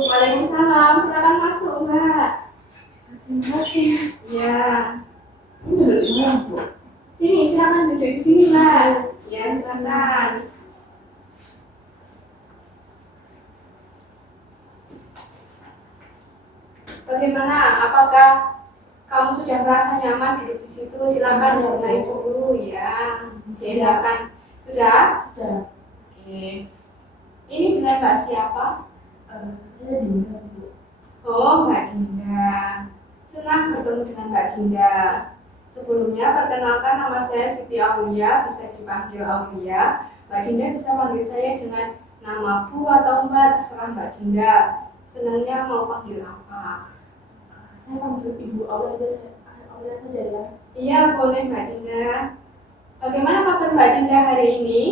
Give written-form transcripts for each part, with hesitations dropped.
Waalaikumsalam, silakan masuk Mbak. Terima kasih. Ya, Ini duduk di mana, Bu? sini silakan duduk di sini Mbak. Ya, silakan. Bagaimana? Apakah kamu sudah merasa nyaman duduk di situ? Silakan naik dulu ya. Silakan. Sudah? Sudah. Oke. Ini dengan Mbak siapa? Saya Dinda, Bu. Oh, Mbak Dinda. Senang bertemu dengan Mbak Dinda. Sebelumnya, perkenalkan nama saya Siti Aulia, bisa dipanggil Aulia. Mbak Dinda bisa panggil saya dengan nama Bu atau Mbak, terserah Mbak Dinda. Senangnya mau panggil apa? Saya panggil Ibu Aulia aja, Aulia saja ya. Iya, boleh Mbak Dinda. Bagaimana kabar Mbak Dinda hari ini?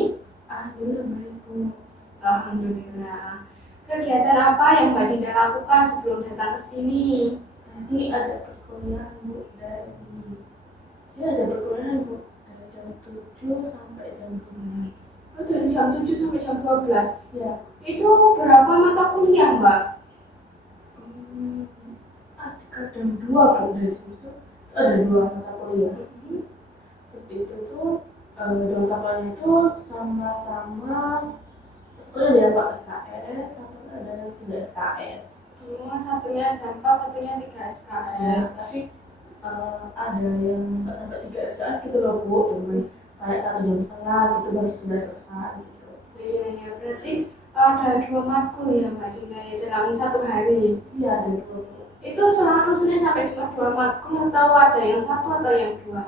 Alhamdulillah baik, Bu. Alhamdulillah. Kegiatan apa yang Mbak Dinda lakukan sebelum datang ke sini? Tadi ada perkuliahan, Bu, ada perkuliahan, Bu, dari jam 7 sampai jam 12. Oh, dari jam 7 sampai jam 12. Ya. Itu berapa mata kuliah, Mbak? Kadang 2, Bu, dari itu ada 2 mata kuliah. Terus itu tuh, 2 mata kuliah itu sama-sama sebenarnya ada yang Pak SKS, satu ada yang tidak SKS. Satunya dampak, satunya 3 SKS. Tapi ada yang nggak sampai 3 SKS gitu loh, Bu, cuman kayak 1 jam setengah gitu baru sudah selesai gitu. Iya, berarti ada 2 matkul ya Mbak Dinda ya, dalam satu hari. Iya, ada 2, Bu. Itu selalu Senin sampai Jumat 2 matkul atau ada yang 1 atau yang 2?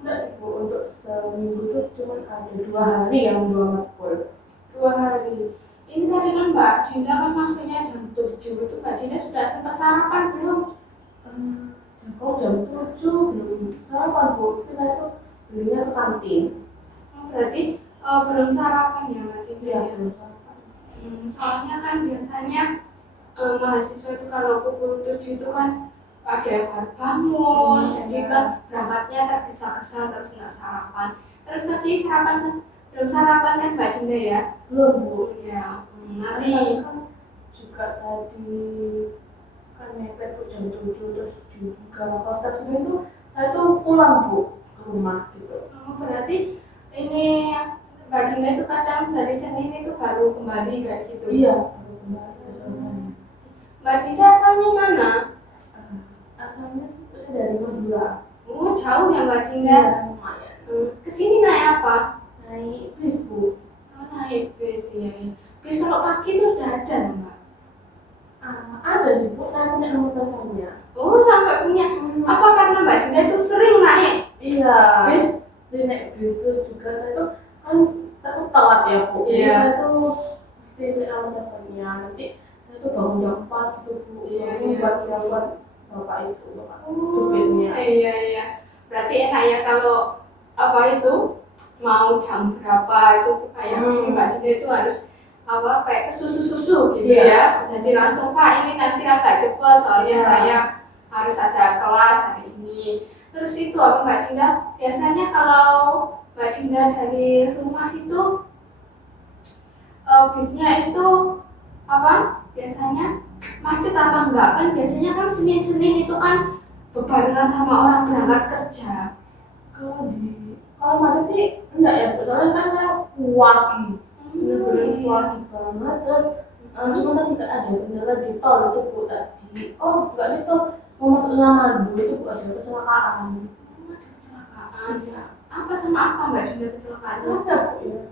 Enggak sih, Bu, untuk seminggu tuh cuma ada 2 hari yang 2 matkul. 2 hari. Ini tadi kan Mbak Dinda kan masuknya jam 7, itu Mbak Dinda sudah sempat sarapan belum? Jam 7 belum sarapan, Bu. Itu saya tuh belinya ke kantin. Berarti belum sarapan ya Mbak Dinda Iya, ya? belum sarapan. Soalnya kan biasanya mahasiswa itu kalau pukul 7 itu kan ada yang baru bangun, jadi kan berangkatnya tergesa-gesa terus nggak sarapan. Terus tadi sarapan belum sarapan kan Mbak Dinda ya? Belum, Bu. Ya, nanti Kan juga tadi kan mepet, Bu, jam 7 terus juga kalau setiap Senin tuh saya tuh pulang, Bu, ke rumah gitu. berarti ini Mbak Dinda itu kadang dari Senin itu baru kembali kayak gitu. Iya, baru kembali ke Surabaya. Mbak Dinda asalnya mana? Asalnya saya dari Madura. Oh, jauh ya Mbak Dinda. Iya, lumayan. Kesini naik apa? Naik bis, Bu. Oh, naik bis ya. Bis kalau pagi itu sudah ada Mbak? Ada sih, Bu, saya punya nomor teleponnya. Oh, sampai punya. Apa karena Mbak Dinda itu sering naik Iya, bis? sering naik bis, terus juga saya tuh kan takut telat ya, Bu. Jadi Iya. saya tuh mesti punya nomor teleponnya. Nanti saya tuh bangun jam 4 gitu, Bu. Iya. Buat bapak itu, bapak supirnya. Iya. Berarti enak ya kalau apa itu mau jam berapa itu kayak ini Mbak Dinda itu harus apa kayak susu gitu ya. Jadi langsung Pak ini nanti agak cepat soalnya saya harus ada kelas hari ini. Terus itu apa Mbak Dinda? Biasanya kalau Mbak Dinda dari rumah itu bisnya itu apa? Biasanya macet apa enggak? Kan biasanya kan Senin itu kan bebarengan sama orang berangkat kerja. Kalau macet sih enggak ya, soalnya kan saya wagi. Bener-bener wagi banget. Terus cuma tadi tidak ada kendala di tol itu, Bu, tadi. Oh, enggak di tol, mau masuk Lamadu itu, Bu, ada kecelakaan. Kecelakaan ya. Apa sama apa Mbak Dinda kecelakaan? Ada, Bu, ya.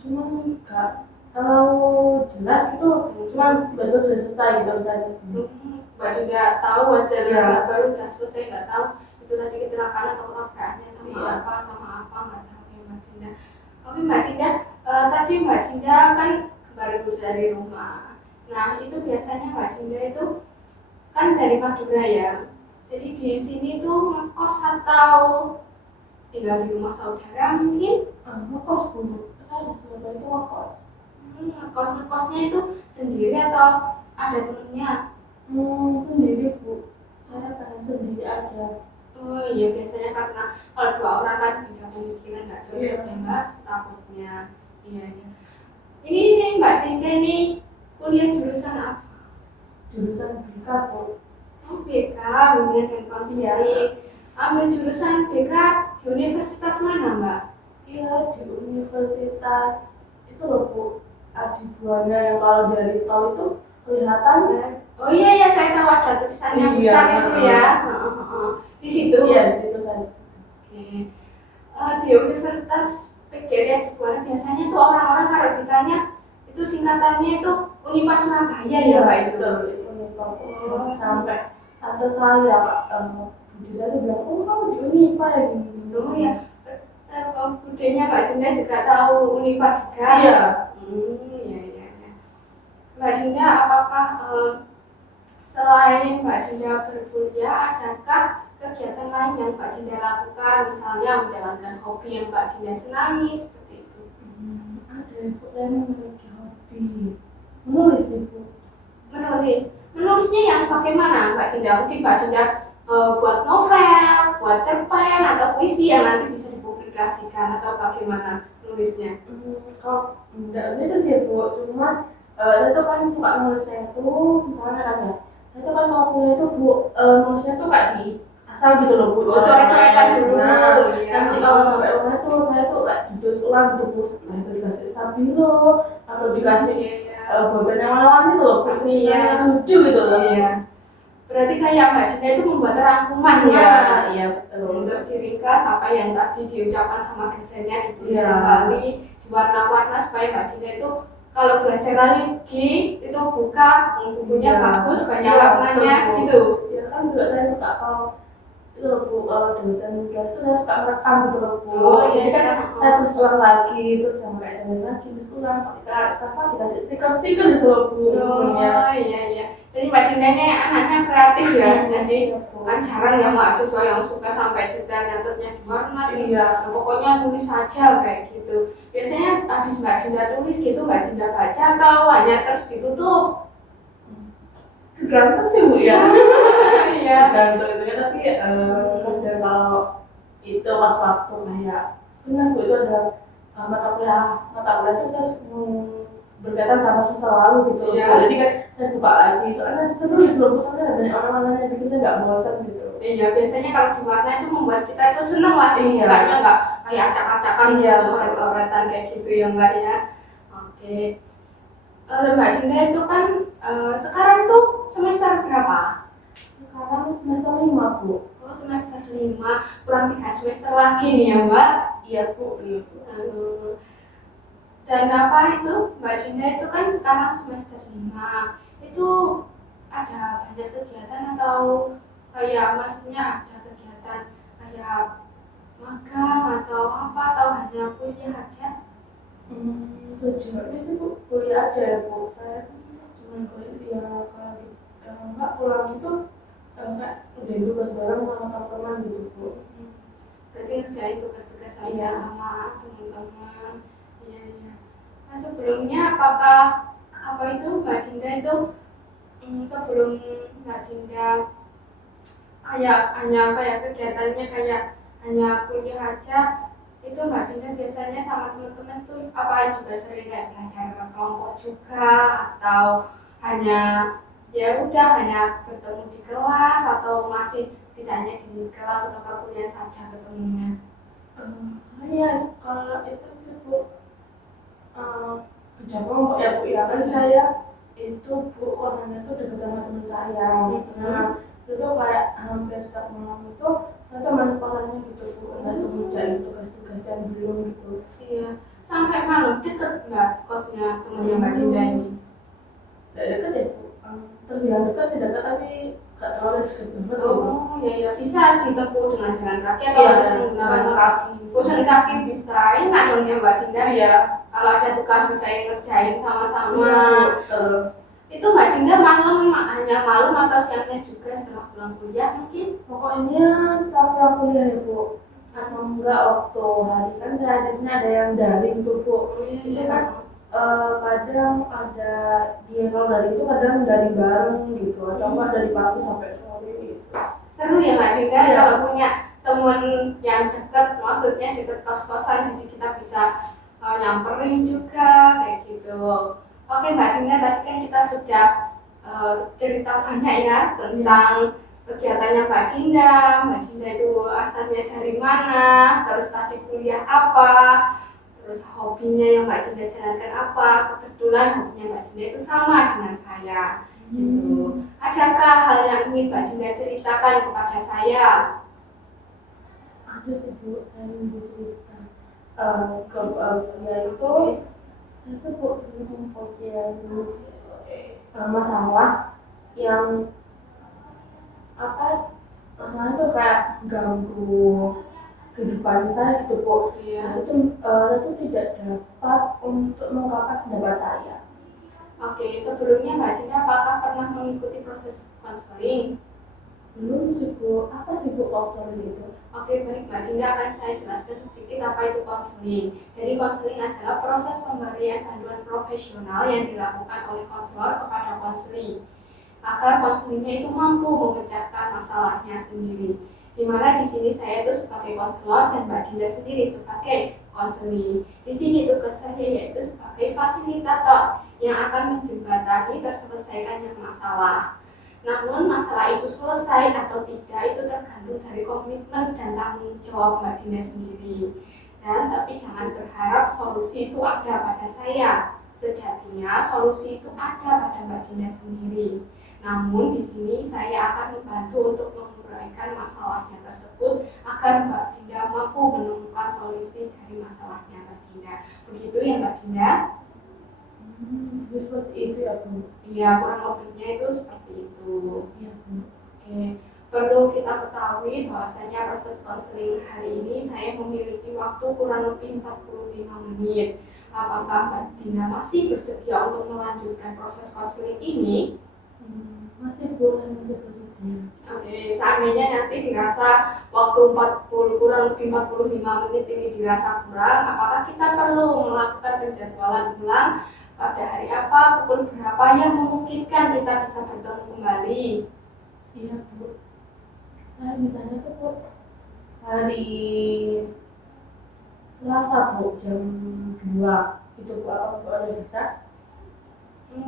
Cuma enggak terlalu jelas gitu, cuma tiba-tiba sudah selesai gitu misalnya. Mbak Dinda tahu aja ya. Baru udah selesai nggak tahu itu tadi kecelakaan atau tabrakannya sama apa nggak tahu ya Mbak Dinda. Oke Mbak Dinda, tadi Mbak Dinda kan baru dari rumah. Nah itu biasanya Mbak Dinda itu kan dari Madura ya. Jadi di sini tuh ngekos atau tinggal di rumah saudara mungkin? Ngekos, Bu. Saya di Surabaya itu ngekos. Ngekosnya itu sendiri atau ada temennya? Sendiri, Bu. Saya pengen sendiri aja. Oh iya, biasanya karena kalau 2 orang kan beda pemikiran nggak cocok ya Mbak, takutnya. Iya. Ini Mbak Dinda nih kuliah jurusan apa? jurusan BK Bu. Oh, BK, Bimbingan dan Konseling. Iya. Ambil jurusan BK di universitas mana, Mbak? Iya, di universitas itu loh Bu, Adi Buana yang kalau dari tol itu kelihatan. Oh iya ya, saya tahu ada tulisannya Iya, besar itu ya. Di situ. Iya, di situ saya. Oke. Di Universitas PGRI Adi Buana biasanya tuh orang-orang kalau ditanya itu singkatannya itu Unipa Surabaya ya, Pak itu. Betul, itu Unipa. Oh, Sampai atau saya Pak Budi saya bilang, oh kamu di Unipa ya gini. Oh ya, budenya Mbak Dinda juga tahu Unipa juga. Iya. Iya. Mbak Dinda, apakah selain Mbak Dinda berkuliah, adakah kegiatan lain yang Mbak Dinda lakukan, misalnya menjalankan hobi yang Mbak Dinda senangi seperti itu? Ada Ibu, saya memiliki hobi menulis Ibu. Menulisnya yang bagaimana Mbak Dinda? Mungkin Mbak Dinda buat novel, buat cerpen atau puisi yang nanti bisa dipublikasikan atau bagaimana nulisnya? Kalau enggak itu sih Bu, cuma saya tuh kan suka nulisnya itu misalnya kan ya, saya tuh kan kalau kuliah itu Bu, nulisnya tuh kayak di asal gitu loh Bu, coret-coretan dulu. Nanti kalau sampai rumah tuh saya tuh kayak ditulis ulang gitu Bu, setelah itu dikasih stabilo atau dikasih bolpen yang warna-warni gitu loh Bu, yang lucu gitu loh. Berarti kayak Mbak Dinda itu membuat rangkuman Iya betul. Terus diringkas apa yang tadi diucapkan sama dosennya, ditulis kembali, diwarna-warna supaya Mbak Dinda itu kalau belajar lagi itu buka bukunya bagus, banyak warnanya gitu. Ya kan juga saya suka kalau itu loh Bu, kalau dosen kelas itu saya suka merekam gitu loh Bu. Jadi kan saya tulis ulang lagi, terus sampai ada lagi tulis ulang, pakai dikasih stiker gitu loh Bu. Iya. Jadi Mbak Dinda ini anaknya kreatif ya, jadi kan jarang ya mahasiswa yang suka sampai detail nyatetnya di warna. Pokoknya tulis saja kayak gitu. Biasanya habis Mbak Dinda tulis gitu, Mbak Dinda baca atau hanya terus ditutup? Tergantung sih Bu ya. Iya. Tergantung itu ya, tapi kadang kalau itu pas waktu kayak benar Bu itu ada mata kuliah itu terus berkaitan sama semester lalu gitu. Jadi kan saya buka lagi, soalnya seru gitu loh, soalnya ada banyak orang-orang yang bikin saya nggak bosan gitu. Iya, biasanya kalau di warna itu membuat kita itu seneng lah, bukanya nggak kayak acak-acakan, coret-coretan kayak gitu ya Mbak ya. Oke. Mbak Dinda itu kan sekarang tuh semester berapa? Sekarang semester 5 Bu. Oh semester 5, kurang 3 semester lagi nih ya Mbak? Iya Bu. Dan apa itu, Mbak Dinda itu kan sekarang semester 5, itu ada banyak kegiatan atau kayak maksudnya ada kegiatan kayak magang atau apa atau hanya kuliah aja? Tujuannya sih Bu, kuliah aja ya Bu. Saya cuma kuliah, kalau enggak pulang itu enggak udah tugas bareng sama teman-teman gitu Bu. Berarti ngerjain tugas-tugas saja sama teman-teman. Iya. Nah sebelumnya apakah apa itu Mbak Dinda itu sebelum Mbak Dinda hanya kayak kegiatannya kayak hanya kuliah aja, itu Mbak Dinda biasanya sama teman-teman tuh apa juga sering kayak belajar kelompok juga atau hanya ya udah hanya bertemu di kelas atau masih tidak hanya di kelas atau perkuliahan saja ketemunya? Hanya kalau itu sih Bu kerja kelompok ya Bu ya, kan saya itu Bu kosannya tuh dekat sama teman saya. Itu tuh kayak hampir setiap malam itu saya tuh masuk kosannya gitu Bu, untuk ngerjain tugas-tugas yang belum gitu. Iya, sampai malam deket nggak kosnya temennya Mbak Dinda ini? Nggak deket ya Bu, terbilang dekat sih dekat tapi nggak terlalu dekat banget. Iya, bisa ditempuh dengan jalan kaki atau harus menggunakan kaki. Jalan kaki bisa, enak dong ya Mbak Dinda. Iya. Kalau ada tugas bisa ngerjain sama-sama. Itu Mbak Dinda hanya malam atau siangnya juga setelah pulang kuliah mungkin? Pokoknya setelah pulang kuliah ya Bu, atau enggak waktu hari kan saya ada yang daring tuh Bu. Itu kan kadang ada kalau daring itu kadang daring bareng gitu, atau enggak dari pagi sampai sore gitu. Seru ya Mbak Dinda kalau punya teman yang dekat, maksudnya dekat kos-kosan, jadi kita bisa nyamperin juga kayak gitu. Oke Mbak Dinda, tadi kan kita sudah cerita banyak ya tentang kegiatannya Mbak Dinda. Mbak Dinda itu asalnya dari mana, terus tadi kuliah apa, terus hobinya yang Mbak Dinda jalankan apa. Kebetulan hobinya Mbak Dinda itu sama dengan saya. Gitu. Adakah hal yang ingin Mbak Dinda ceritakan kepada saya? Ada sih Bu, saya mau cerita ke yaitu saya tuh Bu dulu mempunyai masalah yang apa, masalahnya tuh kayak ganggu kehidupan saya gitu Bu. Iya. Saya tuh tidak dapat untuk mengungkapkan pendapat saya. Oke, sebelumnya Mbak Dinda apakah pernah mengikuti proses konseling? Belum sih Bu, apa sih Bu konseling itu? Oke, baik Mbak Dinda, akan saya jelaskan sedikit apa itu konseling. Jadi konseling adalah proses pemberian bantuan profesional yang dilakukan oleh konselor kepada konseli agar konselingnya itu mampu memecahkan masalahnya sendiri. Dimana di sini saya itu sebagai konselor dan Mbak Dinda sendiri sebagai konseli. Di sini tugas saya yaitu sebagai fasilitator yang akan menjembatani terselesaikannya masalah. Namun masalah itu selesai atau tidak itu tergantung dari komitmen dan tanggung jawab Mbak Dinda sendiri. Dan tapi jangan berharap solusi itu ada pada saya. Sejatinya solusi itu ada pada Mbak Dinda sendiri. Namun di sini saya akan membantu untuk menguraikan masalahnya tersebut agar Mbak Dinda mampu menemukan solusi dari masalahnya Mbak Dinda. Begitu ya Mbak Dinda? Seperti itu ya Bu. Iya, kurang lebihnya itu seperti itu. Iya Bu. Oke, perlu kita ketahui bahwasanya proses konseling hari ini saya memiliki waktu kurang lebih 45 menit. Apakah Mbak Dinda masih bersedia untuk melanjutkan proses konseling ini? Masih Bu, masih bersedia. Oke, seandainya nanti dirasa waktu 40 kurang lebih 45 menit ini dirasa kurang, apakah kita perlu melakukan penjadwalan ulang pada hari apa, pukul berapa yang memungkinkan kita bisa bertemu kembali? Iya Bu, saya misalnya tuh Bu hari Selasa Bu jam 2 itu Bu, apa Bu ada bisa?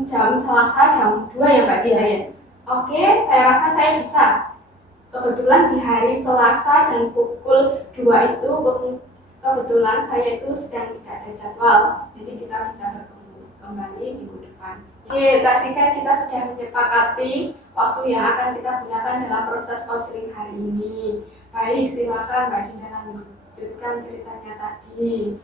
Jam Selasa jam 2 ya Mbak Dina ya? Oke, saya rasa saya bisa. Kebetulan di hari Selasa dan pukul 2 itu kebetulan saya itu sedang tidak ada jadwal, jadi kita bisa bertemu kembali minggu depan. Oke, tadi kan kita sudah menyepakati waktu yang akan kita gunakan dalam proses konseling hari ini. Baik, silakan Mbak Dinda lanjutkan ceritanya tadi.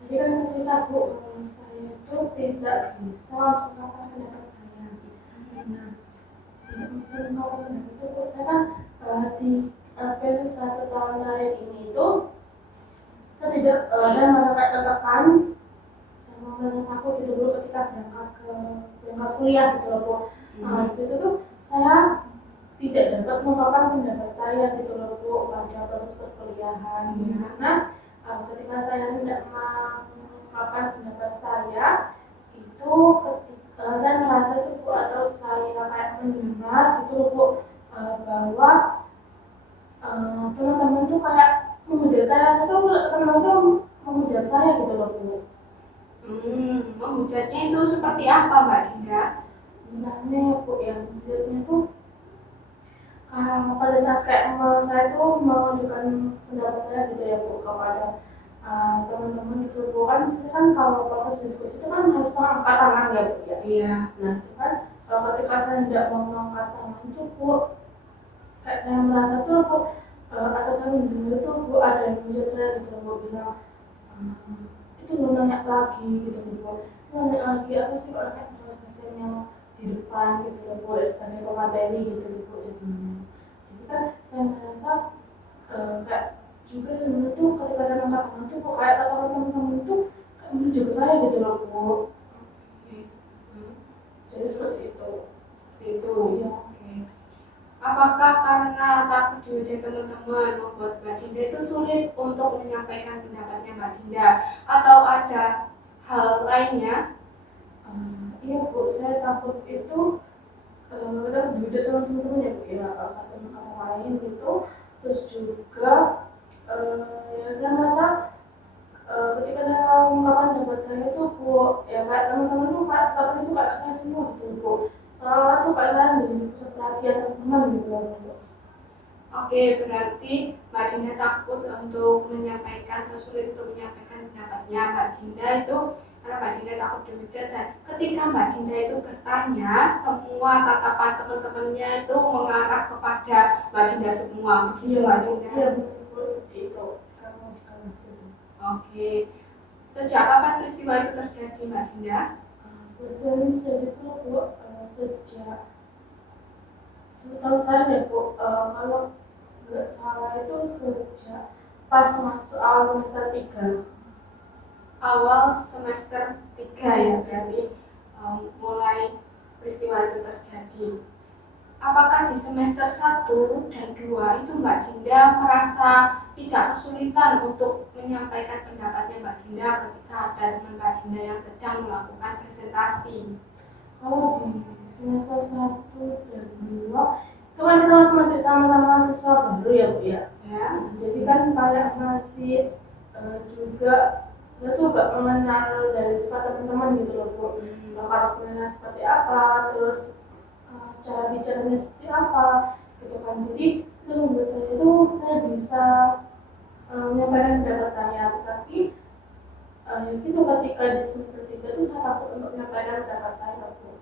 Jadi kan cerita Bu, saya itu tidak bisa mengungkapkan pendapat saya. Nah, tidak bisa mengungkapkan pendapat itu Bu, saya kan di hampir 1 tahun terakhir ini itu saya tidak, saya merasa kayak tertekan, saya merasa takut gitu dulu ketika berangkat kuliah gitu loh Bu. Di situ tuh saya tidak dapat mengungkapkan pendapat saya gitu loh Bu pada proses perkuliahan. Karena ketika saya tidak mengungkapkan pendapat saya itu ketika saya merasa itu Bu, atau saya kayak mendengar gitu loh Bu, bahwa teman-teman tuh kayak menghujat saya tuh, teman-teman tuh menghujat saya gitu loh Bu. Menghujatnya itu seperti apa Mbak Dinda? Misalnya Bu, yang menghujatnya tuh pada saat kayak saya tuh mengajukan pendapat saya gitu ya Bu kepada teman-teman gitu Bu, kan misalnya kan kalau proses diskusi itu kan harus angkat tangan ya Bu ya. Iya. Nah itu kan ketika saya tidak mau mengangkat tangan itu Bu, kayak saya merasa tuh Bu, atau saya mendengar itu Bu ada yang menghujat saya gitu Bu, bilang itu mau nanya lagi gitu Bu, nanya lagi apa sih kok nanya terus hasilnya di depan gitu loh Bu, sebagai pemateri gitu loh Bu jadinya. Jadi kan saya merasa kayak juga sebenarnya tuh ketika saya angkat tangan tuh kok kayak teman-teman tuh kayak menuju ke saya gitu loh Bu. Jadi seperti itu. Itu. Iya. Apakah karena takut dihujat teman-teman membuat Mbak Dinda itu sulit untuk menyampaikan pendapatnya Mbak Dinda, atau ada hal lainnya? Iya Bu, saya takut itu dihujat sama teman-teman ya Bu ya, kata lain gitu. Terus juga ya saya merasa ketika saya mengungkapkan pendapat saya itu Bu, ya kayak teman-teman tuh kayak itu kayak saya semua gitu Bu. Soalnya tuh kayak saya nih pusat perhatian teman-teman gitu loh Bu. Oke, berarti Mbak Dinda takut untuk menyampaikan atau sulit untuk menyampaikan pendapatnya Mbak Dinda itu karena Mbak Dinda takut dihujat, dan ketika Mbak Dinda itu bertanya, semua tatapan teman-temannya itu mengarah kepada Mbak Dinda semua, begitu Mbak Dinda? Iya betul itu kamu di kelas itu. Oke, sejak kapan peristiwa itu terjadi Mbak Dinda? Peristiwa ini terjadi tuh Bu sejak setahun ya Bu. Kalau nggak salah itu sejak pas masuk awal semester 3. Awal semester 3 ya, berarti mulai peristiwa itu terjadi. Apakah di semester 1 dan 2 itu Mbak Dinda merasa tidak kesulitan untuk menyampaikan pendapatnya Mbak Dinda ketika ada teman Mbak Dinda yang sedang melakukan presentasi? Kalau di semester 1 dan 2 itu kan kita masih sama-sama mahasiswa baru ya Bu ya. Ya. Jadi kan kayak masih juga saya tuh gak mengenal dari sifat teman-teman gitu loh Bu. Karakternya seperti apa, terus cara bicaranya seperti apa gitu kan. Jadi itu membuat saya itu saya bisa menyampaikan pendapat saya, tetapi itu ketika di semester 3 itu saya takut untuk menyampaikan pendapat saya Bu.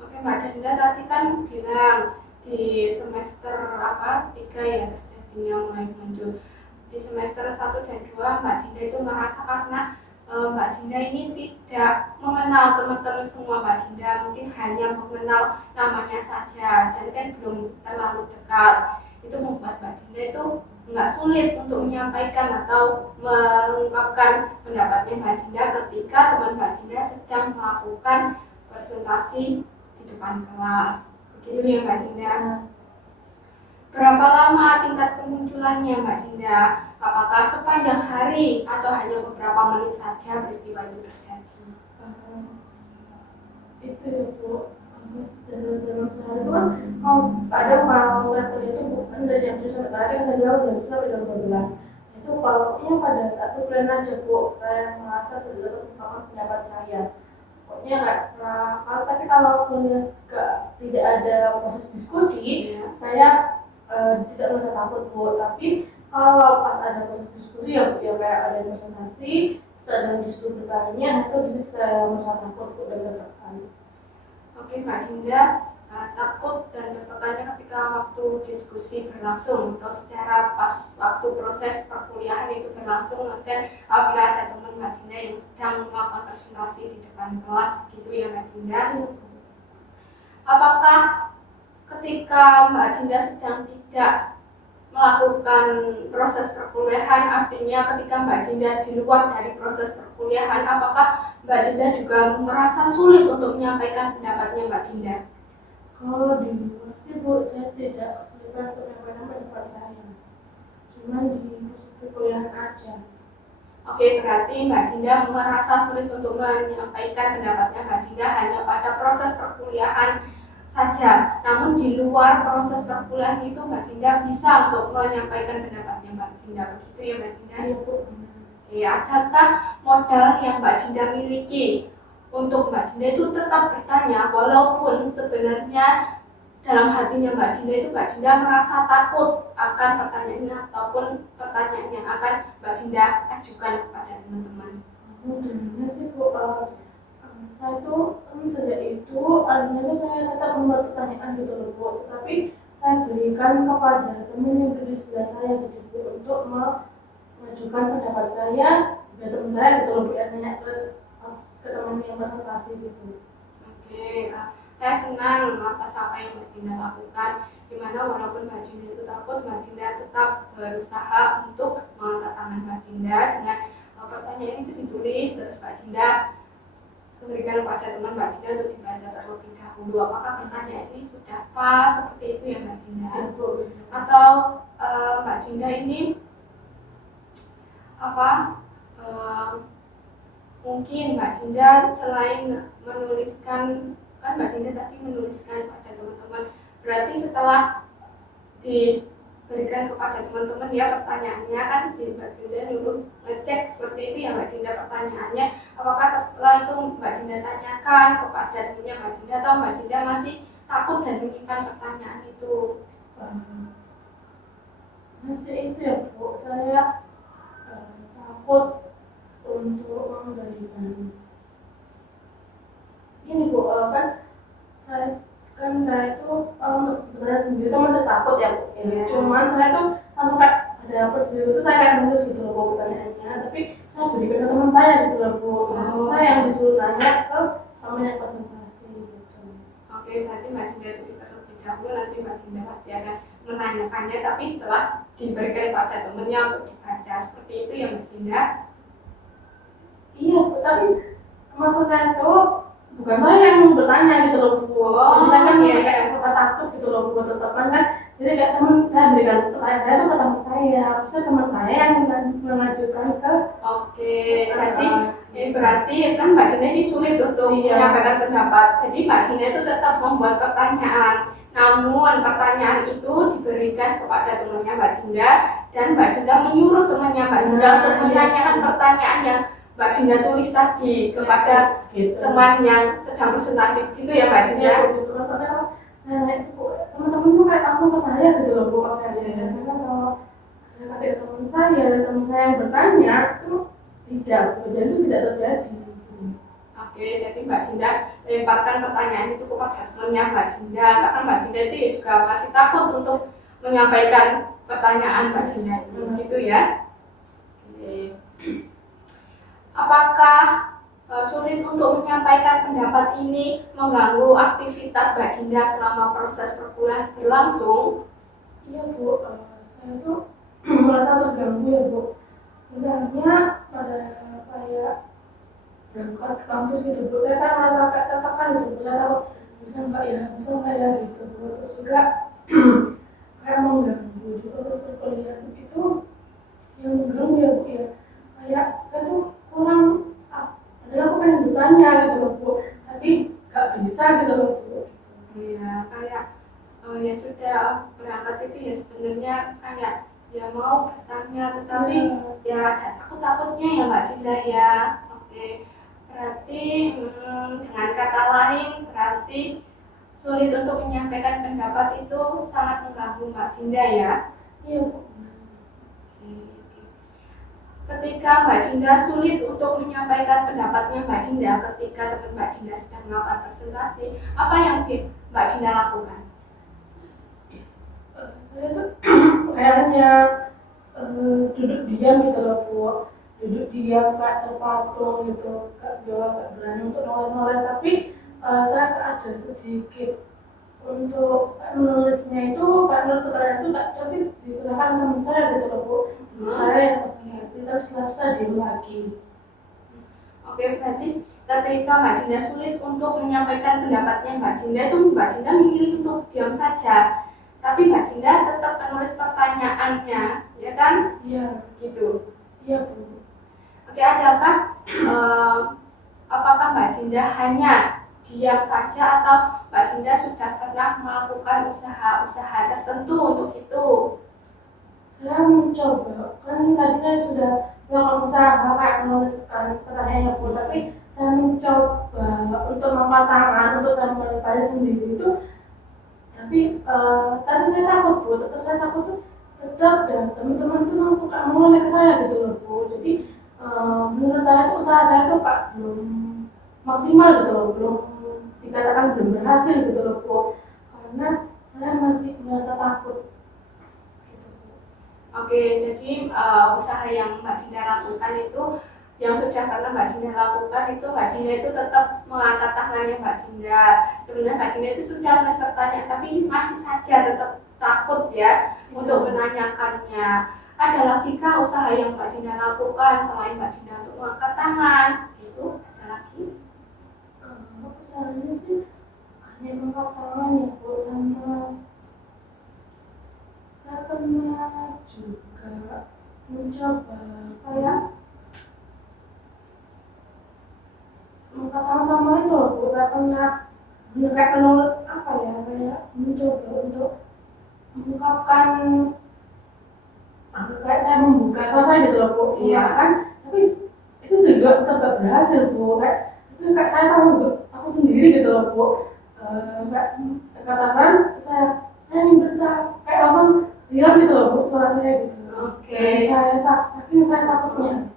Oke Mbak Dinda tadi kan bilang di semester 3 ya terjadinya mulai muncul. Di semester 1 dan 2 Mbak Dinda itu merasa karena Mbak Dinda ini tidak mengenal teman-teman semua Mbak Dinda, mungkin hanya mengenal namanya saja dan kan belum terlalu dekat. Itu membuat Mbak Dinda itu nggak sulit untuk menyampaikan atau mengungkapkan pendapatnya Mbak Dinda ketika teman Mbak Dinda sedang melakukan presentasi di depan kelas. Begitu ya Mbak Dinda. Berapa lama tingkat kemunculannya Mbak Dinda? Apakah sepanjang hari atau hanya beberapa menit saja peristiwa itu terjadi? Itu ya Bu, terus dalam sehari itu kan kadang kalau saya kerja itu bukan dari jam 7 sampai tadi, kadang jam 7 sampai jam 12. Itu kalau pada saat itu kalian aja Bu, saya merasa benar mengungkapkan pendapat saya. Pokoknya nggak tapi kalau kuliah tidak ada proses diskusi, saya tidak merasa takut Bu. Tapi kalau pas ada proses diskusi ya kayak ada presentasi, terus ada diskusi bertanya, itu di situ saya merasa takut Bu dan tertekan. Oke Mbak Dinda, takut dan tertekannya ketika waktu diskusi berlangsung atau secara pas waktu proses perkuliahan itu berlangsung, dan apabila ada teman Mbak Dinda yang sedang melakukan presentasi di depan kelas, gitu ya Mbak Dinda. Apakah ketika Mbak Dinda sedang tidak melakukan proses perkuliahan, artinya ketika Mbak Dinda di luar dari proses perkuliahan, apakah Mbak Dinda juga merasa sulit untuk menyampaikan pendapatnya Mbak Dinda? Kalau di luar sih Bu, saya tidak kesulitan untuk menyampaikan pendapat saya, cuma di proses perkuliahan aja. Oke, berarti Mbak Dinda merasa sulit untuk menyampaikan pendapatnya Mbak Dinda hanya pada proses perkuliahan saja. Namun di luar proses perkuliahan itu Mbak Dinda bisa untuk menyampaikan pendapatnya Mbak Dinda. Begitu ya Mbak Dinda? Iya Bu. Ya, adakah modal yang Mbak Dinda miliki untuk Mbak Dinda itu tetap bertanya walaupun sebenarnya dalam hatinya Mbak Dinda itu Mbak Dinda merasa takut akan pertanyaannya ataupun pertanyaan yang akan Mbak Dinda ajukan kepada teman-teman? Modelnya sih Bu, saya tuh sejak itu akhirnya saya tetap membuat pertanyaan gitu loh Bu, tapi saya berikan kepada teman yang di sebelah saya gitu Bu untuk mengajukan pendapat saya biar teman saya gitu loh Bu, yang nanya ke teman yang presentasi gitu. Oke, saya senang atas apa yang Mbak Dinda lakukan, dimana walaupun Mbak Dinda itu takut, Mbak Dinda tetap berusaha untuk mengangkat tangan Mbak Dinda dengan pertanyaan itu ditulis, terus Mbak Dinda memberikan kepada teman Mbak Dinda untuk dibaca terlebih dahulu. Apakah pertanyaan ini sudah pas seperti itu ya Mbak Dinda? Atau Mbak Dinda ini mungkin Mbak Dinda selain menuliskan, kan Mbak Dinda tadi menuliskan pada teman-teman, berarti setelah berikan kepada teman-teman ya pertanyaannya kan Mbak Dinda dulu ngecek seperti itu ya Mbak Dinda pertanyaannya, apakah setelah itu Mbak Dinda tanyakan kepada temannya Mbak Dinda atau Mbak Dinda masih takut dan menyimpan pertanyaan itu? Masih itu ya Bu, saya takut untuk memberikan ini Bu, saya itu untuk bertanya sendiri itu masih takut ya Bu. Cuman saya tuh sampai ada posisi itu saya kayak nulis gitu loh Bu pertanyaannya, tapi saya berikan ke teman saya gitu loh Bu. Saya yang disuruh nanya ke namanya presentasi gitu. Oke, berarti Mbak Dinda tulis terlebih dahulu, nanti Mbak Dinda pasti akan menanyakannya, tapi setelah diberikan pada temennya untuk dibaca, seperti itu ya Mbak Dinda? Iya Bu, tapi maksudnya itu bukan saya yang bertanya gitu loh Bu. Jadi kan kayak merasa takut gitu loh Bu, tetap kan jadi kayak teman saya berikan pertanyaan saya tuh ke teman saya, harusnya teman saya yang mengajukan ke. Oke, jadi berarti kan Mbak Dinda ini sulit untuk menyampaikan pendapat, jadi Mbak Dinda itu tetap membuat pertanyaan, namun pertanyaan itu diberikan kepada temannya Mbak Dinda dan Mbak Dinda menyuruh temannya Mbak Dinda untuk menanyakan pertanyaan yang Mbak Dinda tulis tadi kepada teman yang sedang presentasi gitu ya Mbak Dinda? Saya itu teman-teman tuh kayak langsung ke saya gitu loh Bu, karena kalau saya kasih ke teman saya yang bertanya itu tidak, jadi itu tidak terjadi. Oke, jadi Mbak Dinda lemparkan pertanyaan itu kepada temannya Mbak Dinda, karena Mbak Dinda itu juga masih takut untuk menyampaikan pertanyaan Mbak Dinda itu, gitu ya. Oke. Apakah sulit untuk menyampaikan pendapat ini mengganggu aktivitas Mbak Dinda selama proses perkuliahan berlangsung? Iya Bu, saya tuh merasa terganggu ya Bu. Misalnya pada kayak berangkat ke kampus gitu Bu, saya kan merasa kayak tertekan gitu Bu, saya takut bisa nggak ya gitu Bu. Terus juga kayak mengganggu di proses perkuliahan itu, yang mengganggu ya Bu ya, kayak kan tuh kurang, padahal aku pengen bertanya gitu loh Bu, tapi nggak bisa gitu loh Bu. Iya, kayak ya sudah berangkat itu ya sebenarnya kayak ya mau bertanya tetapi ya ada takut-takutnya ya Mbak Dinda ya. Oke, berarti dengan kata lain berarti sulit untuk menyampaikan pendapat itu sangat mengganggu Mbak Dinda ya. Iya Bu. Ketika Mbak Dinda sulit untuk menyampaikan pendapatnya Mbak Dinda ketika teman Mbak Dinda sedang melakukan presentasi, apa yang Mbak Dinda lakukan? Saya tuh kayaknya duduk diam gitu loh Bu, duduk diam kayak terpatung gitu, gak berani untuk noleh-noleh, tapi saya ada sedikit untuk menulisnya itu, kayak nulis pertanyaan itu tapi diserahkan teman saya gitu loh Bu. Saya yang presentasi, terus setelah itu saya diem lagi. Oke, berarti ketika Mbak Dinda sulit untuk menyampaikan pendapatnya Mbak Dinda itu Mbak Dinda memilih untuk diam saja, tapi Mbak Dinda tetap menulis pertanyaannya, ya kan? Iya. Gitu. Iya Bu. Oke, adakah apakah Mbak Dinda hanya diam saja atau Mbak Dinda sudah pernah melakukan usaha-usaha tertentu untuk itu? Saya mencoba, kan tadi saya sudah melakukan usaha kayak menuliskan pertanyaannya Bu, tapi saya mencoba untuk mengangkat tangan, untuk saya bertanya sendiri itu, tapi saya takut Bu, saya takut tuh dan teman-teman tuh langsung kayak menoleh ke saya gitu loh Bu. Jadi menurut saya tuh usaha saya tuh kayak belum maksimal gitu loh, belum dikatakan belum berhasil gitu loh Bu, karena saya masih merasa takut. Oke, jadi usaha yang Mbak Dinda lakukan itu, yang sudah pernah Mbak Dinda lakukan itu, Mbak Dinda itu tetap mengangkat tangannya Mbak Dinda. Sebenarnya Mbak Dinda itu sudah menulis pertanyaan, tapi masih saja tetap takut ya untuk menanyakannya. Ada lagi kah usaha yang Mbak Dinda lakukan selain Mbak Dinda untuk mengangkat tangan? Itu ada lagi? Usahanya sih hanya mengangkat tangan ya Bu, sama saya pernah juga mencoba kayak mengangkat tangan sama itu loh Bu, saya pernah kayak menurut apa ya, kayak mencoba untuk mengungkapkan kayak saya membuka suasana gitu loh Bu, Iya. kan, tapi itu juga tetap berhasil Bu, kayak saya tahu aku sendiri gitu loh Bu, kayak katakan saya ingin bertahan, kayak langsung hilang gitu loh Bu suara saya gitu. Oke. Saking saya takutnya.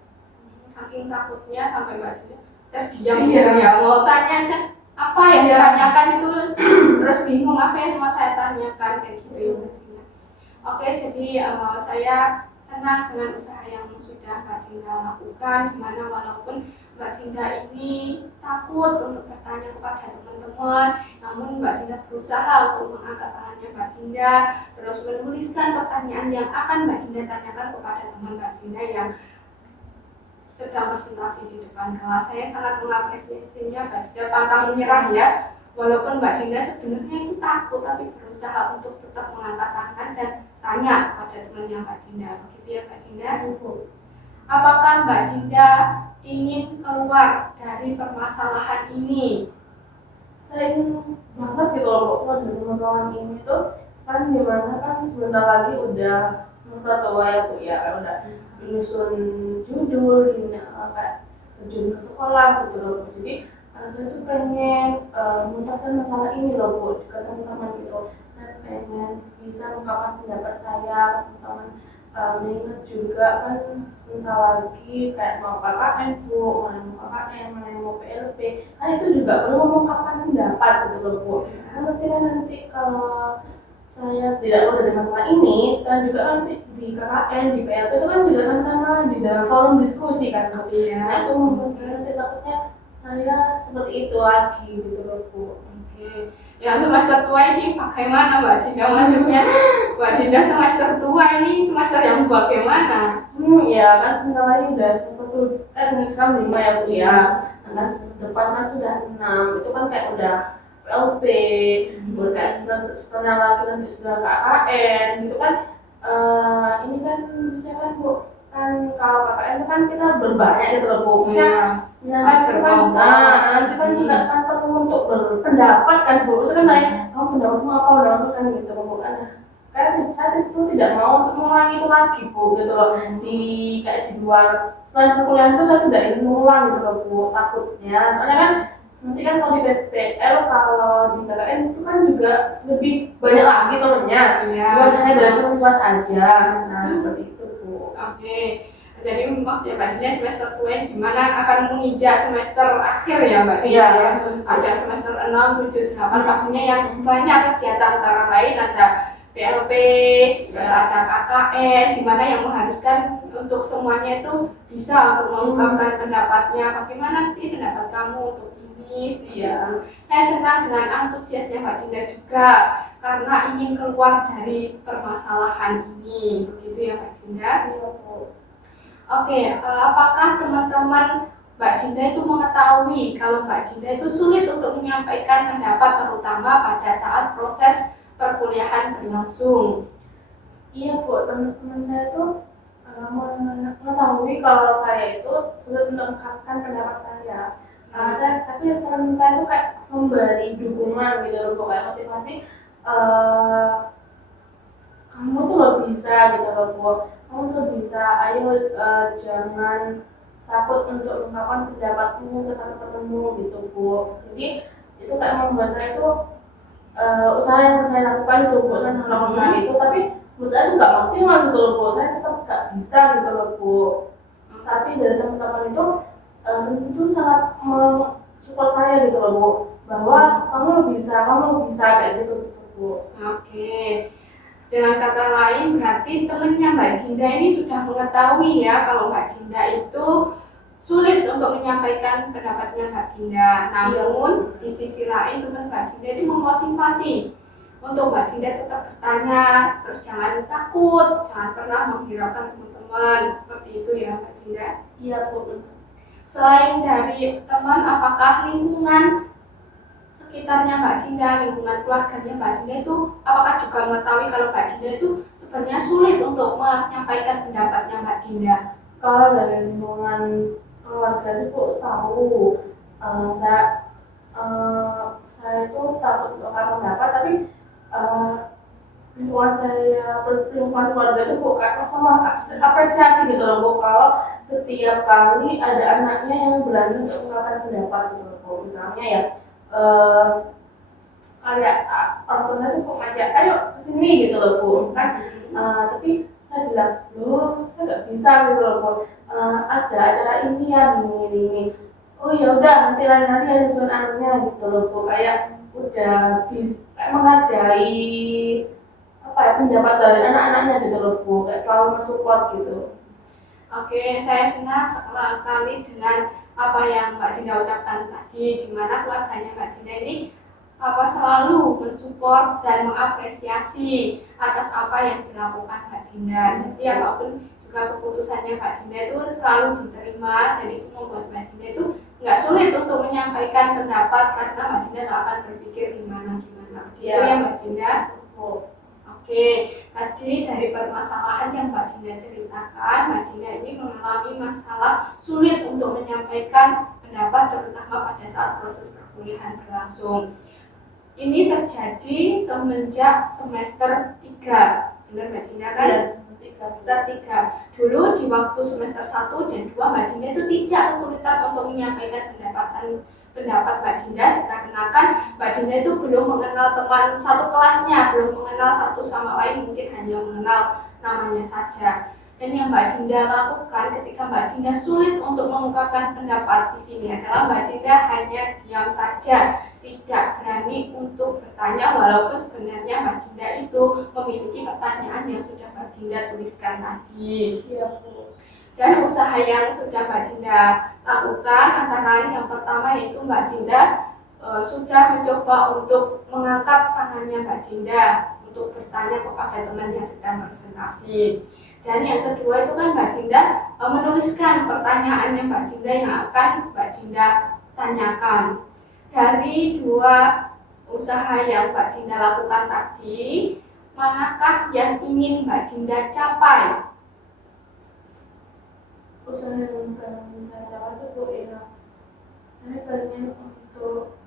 Saking takutnya sampai Mbak Dina terdiam Iya. gitu ya. Mau tanya kan apa yang Iya. ditanyakan itu terus bingung apa yang mau saya tanyakan kayak gitu ya Mbak Dina. Oke, jadi saya senang dengan usaha yang sudah Mbak Dinda lakukan, dimana walaupun Mbak Dinda ini takut untuk bertanya kepada teman-teman, namun Mbak Dinda berusaha untuk mengangkat tangannya Mbak Dinda, terus menuliskan pertanyaan yang akan Mbak Dinda tanyakan kepada teman Mbak Dinda yang sedang presentasi di depan kelas. Saya sangat mengapresiasinya Mbak Dinda pantang menyerah ya. Walaupun Mbak Dinda sebenarnya itu takut, tapi berusaha untuk tetap mengangkat tangan dan tanya kepada temannya Mbak Dinda. Begitu ya Mbak Dinda? Apakah Mbak Dinda ingin keluar dari permasalahan ini? Saya ingin banget gitu loh Bu, keluar dari permasalahan ini tuh kan dimana kan sebentar lagi udah masa tua ya Bu ya, udah menyusun judul gini, kayak terjun ke sekolah gitu loh Bu. Jadi saya tuh pengen menuntaskan masalah ini loh Bu ke teman-teman gitu. Saya pengen bisa mengungkapkan pendapat saya ke teman-teman, mengingat juga kan sebentar lagi kayak mau KKN Bu, mau KKN, mau PLP, kan itu juga perlu mengungkapkan pendapat gitu loh Bu. Kan pastinya nanti kalau saya tidak tahu dari masalah ini, dan juga nanti di KKN, di PLP itu kan juga sama-sama di dalam forum diskusi kan Bu. Iya. Nah itu membuat saya nanti takutnya saya seperti itu lagi gitu loh Bu. Oke. Yang semester tua ini bagaimana Mbak Dinda maksudnya? Mbak Dinda semester tua ini semester yang bagaimana? Ya kan sebentar lagi udah semester kan sekarang 5 ya Bu ya. Nah semester depan kan sudah 6, itu kan kayak udah PLP, udah kayak setelah lagi nanti sudah KKN gitu kan. Ini kan misalnya kan Bu, kan kalau KKN itu kan kita berbanyak gitu loh Bu. Nanti kan, nanti kan juga kan perlu untuk berpendapat kan Bu. Itu kan kayak kamu pendapatmu apa pendapatmu kan gitu loh Bu kan. Kayak saya itu tidak mau untuk mengulangi itu lagi Bu gitu loh. Kayak di luar selain perkuliahan itu saya tidak ingin mengulang gitu loh Bu, takutnya. Soalnya kan nanti kan kalau di PPL, kalau di KKN itu kan juga lebih banyak lagi temennya. Iya. Bukan hanya dari teman kelas aja. Nah seperti itu Bu. Oke. Jadi maksudnya Mbak Dinda semester tua gimana akan menginjak semester akhir ya Mbak Dinda? Iya. Ada semester 6, 7, 8 pastinya yang banyak kegiatan antara lain ada PLP, terus ada KKN, dimana yang mengharuskan untuk semuanya itu bisa untuk mengungkapkan pendapatnya. Bagaimana sih pendapat kamu untuk ini? Iya. Saya senang dengan antusiasnya Mbak Dinda juga karena ingin keluar dari permasalahan ini. Begitu ya Mbak Dinda? Iya Bu. Oke, apakah teman-teman Mbak Dinda itu mengetahui kalau Mbak Dinda itu sulit untuk menyampaikan pendapat terutama pada saat proses perkuliahan berlangsung? Iya Bu, teman-teman saya tuh mengetahui kalau saya itu sulit untuk mengungkapkan pendapat saya. Tapi teman saya tuh kayak memberi dukungan gitu loh Bu, kayak motivasi, kamu tuh lo bisa gitu loh Bu, kamu tuh bisa, ayo jangan takut untuk mengungkapkan pendapatmu ke teman-temanmu gitu Bu. Jadi itu kayak membuat saya tuh usaha yang saya lakukan itu Bu, saya melakukan usaha itu, tapi menurut saya itu nggak maksimal gitu loh Bu, saya tetap nggak bisa gitu loh Bu. Tapi dari teman-teman itu tentu sangat support saya gitu loh Bu, bahwa kamu bisa kayak gitu Bu. Oke. Dengan kata lain berarti temannya Mbak Dinda ini sudah mengetahui ya kalau Mbak Dinda itu sulit untuk menyampaikan pendapatnya Mbak Dinda. Namun di sisi lain teman Mbak Dinda itu memotivasi untuk Mbak Dinda tetap bertanya, terus jangan takut, jangan pernah menghiraukan teman-teman, seperti itu ya Mbak Dinda. Iya Bu. Selain dari teman, apakah lingkungan sekitarnya Mbak Dinda, lingkungan keluarganya Mbak Dinda itu apakah juga mengetahui kalau Mbak Dinda itu sebenarnya sulit untuk menyampaikan pendapatnya Mbak Dinda? Kalau dari lingkungan keluarga sih Bu tahu, saya itu takut untuk pendapat, tapi lingkungan saya pertemuan keluarga itu Bu, karena sama apresiasi gitu loh Bu, kalau setiap kali ada anaknya yang berani untuk mengungkapkan pendapat gitu loh Bu. Misalnya ya kayak orang tua saya tuh kok ngajak ayo kesini gitu loh Bu kan, tapi saya bilang loh saya nggak bisa gitu loh Bu, ada acara ini ya ini oh ya udah nanti lain-lain ya nyusun anaknya gitu loh Bu, kayak udah bisa kayak menghargai apa ya pendapat dari anak-anaknya gitu loh Bu, kayak selalu mensupport gitu. Oke, saya senang sekali dengan apa yang Mbak Dinda ucapkan tadi, di mana keluarganya Mbak Dinda ini selalu mensupport dan mengapresiasi atas apa yang dilakukan Mbak Dinda. Jadi apapun juga keputusannya Mbak Dinda itu selalu diterima, dan itu membuat Mbak Dinda itu nggak sulit untuk menyampaikan pendapat karena Mbak Dinda nggak akan berpikir gimana. Gitu ya Mbak Dinda. Oke, tadi dari permasalahan yang Mbak Dinda ceritakan, Mbak Dinda ini mengalami masalah sulit untuk menyampaikan pendapat terutama pada saat proses perkuliahan berlangsung. Ini terjadi semenjak semester 3, benar Mbak Dinda kan? Ya, semester 3. Dulu di waktu semester 1 dan 2 Mbak Dinda itu tidak kesulitan untuk menyampaikan pendapat Mbak Dinda, dikarenakan Mbak Dinda itu belum mengenal teman satu kelasnya, belum mengenal satu sama lain, mungkin hanya mengenal namanya saja. Dan yang Mbak Dinda lakukan ketika Mbak Dinda sulit untuk mengungkapkan pendapat di sini adalah Mbak Dinda hanya diam saja, tidak berani untuk bertanya, walaupun sebenarnya Mbak Dinda itu memiliki pertanyaan yang sudah Mbak Dinda tuliskan tadi. Dan usaha yang sudah Mbak Dinda lakukan antara lain yang pertama yaitu Mbak Dinda sudah mencoba untuk mengangkat tangannya Mbak Dinda untuk bertanya kepada teman yang sedang presentasi. Dan yang kedua itu kan Mbak Dinda menuliskan pertanyaannya Mbak Dinda yang akan Mbak Dinda tanyakan. Dari dua usaha yang Mbak Dinda lakukan tadi, manakah yang ingin Mbak Dinda capai? Usaha yang saya capai itu Bu, ya saya pengen untuk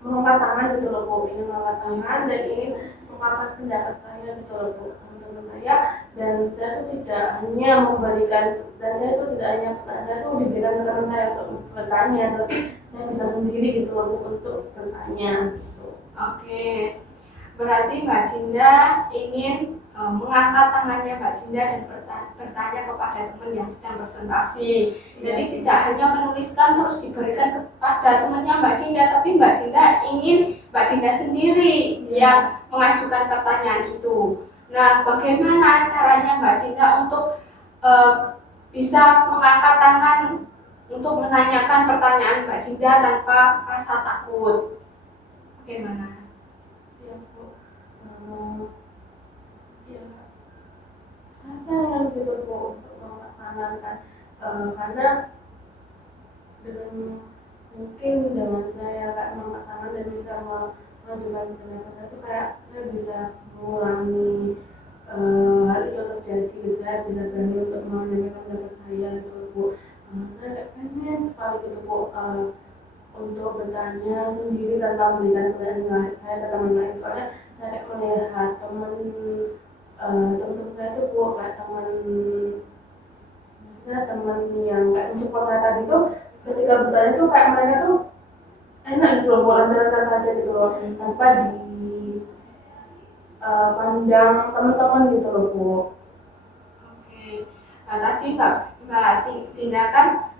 mengangkat tangan gitu loh Bu, ingin mengangkat tangan dan ingin mengangkat pendapat saya gitu loh Bu, teman-teman saya, dan saya tuh tidak hanya memberikan, dan saya tuh tidak hanya saya tuh diberikan ke teman saya untuk bertanya, tapi saya bisa sendiri gitu loh Bu untuk bertanya gitu. Oke, berarti Mbak Dinda ingin mengangkat tangannya Mbak Dinda dan bertanya kepada teman yang sedang presentasi. Jadi tidak hanya menuliskan terus diberikan kepada temannya Mbak Dinda, tapi Mbak Dinda ingin Mbak Dinda sendiri yang mengajukan pertanyaan itu. Nah, bagaimana caranya Mbak Dinda untuk bisa mengangkat tangan untuk menanyakan pertanyaan Mbak Dinda tanpa rasa takut? Bagaimana? Ya Bu, ya saya pengen gitu Bu untuk mengangkat tangan kan, karena dengan mungkin dengan saya kayak mengangkat tangan dan bisa mengajukan pendapat saya itu kayak saya bisa mengurangi hal itu terjadi, saya bisa berani untuk menyampaikan pendapat saya gitu Bu. Saya kayak pengen sekali gitu Bu, untuk bertanya sendiri tanpa memberikan pertanyaan saya ke teman lain, soalnya saya kayak melihat teman-teman saya itu Bu, kayak maksudnya teman yang kayak mensupport saya tadi tuh ketika bertanya tuh kayak mereka tuh enak gitu loh Bu, lancar-lancar saja gitu loh, tanpa pandang teman-teman gitu loh Bu. Oke, nah, tadi Mbak Dinda kan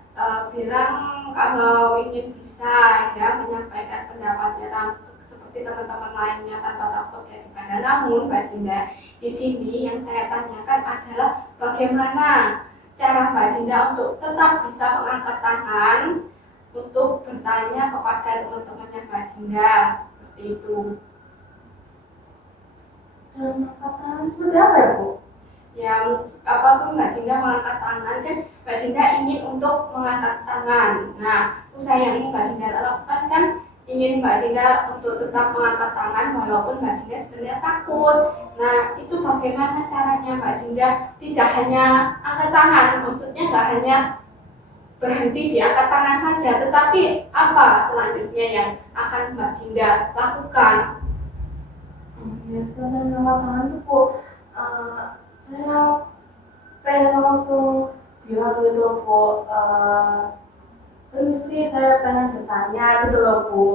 bilang kalau ingin bisa ya menyampaikan pendapatnya seperti teman-teman lainnya tanpa takut ya gimana. Namun Mbak Dinda, di sini yang saya tanyakan adalah bagaimana cara Mbak Dinda untuk tetap bisa mengangkat tangan untuk bertanya kepada teman-temannya Mbak Dinda seperti itu. Cara mengangkat tangan seperti apa ya Bu? Yang apapun Mbak Dinda mengangkat tangan kan Mbak Dinda ingin untuk mengangkat tangan. Nah, usaha yang ingin Mbak Dinda lakukan kan ingin Mbak Dinda untuk tetap mengangkat tangan walaupun Mbak Dinda sebenarnya takut. Nah, itu bagaimana caranya Mbak Dinda tidak hanya angkat tangan, maksudnya nggak hanya berhenti di angkat tangan saja, tetapi apa selanjutnya yang akan Mbak Dinda lakukan? Ya setelah saya mengangkat tangan tuh Bu, saya pengen langsung bilang gitu loh Bu, permisi saya pengen bertanya gitu loh Bu.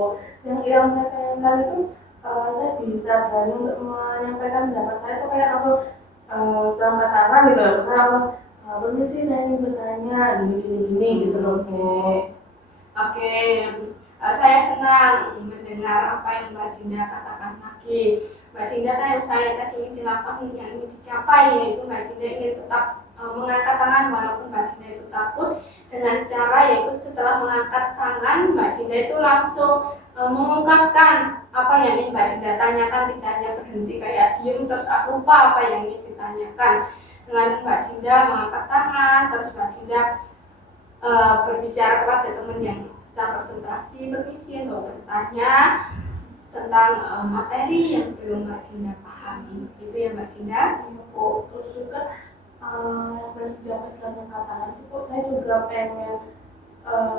Yang saya pengenkan itu saya bisa berani untuk menyampaikan pendapat saya itu kayak langsung selamat tangan gitu loh Bu. Saya langsung permisi saya ingin bertanya gini gitu loh Bu. Oke, saya senang mendengar apa yang Mbak Dinda katakan tadi. Mbak Dinda kan yang saya tadi ingin dilakukan, yang ingin dicapai, yaitu Mbak Dinda ingin tetap mengangkat tangan walaupun Mbak Dinda itu takut, dengan cara yaitu setelah mengangkat tangan Mbak Dinda itu langsung mengungkapkan apa yang ingin Mbak Dinda tanyakan, tidak hanya berhenti kayak diem terus lupa apa yang ingin ditanyakan. Dengan Mbak Dinda mengangkat tangan, terus Mbak Dinda berbicara kepada teman yang sedang presentasi, permisi untuk bertanya tentang materi yang belum Mbak Dinda pahami. Itu ya Mbak Dinda. Terus juga yang berbicara selain katakan itu kok saya juga pengen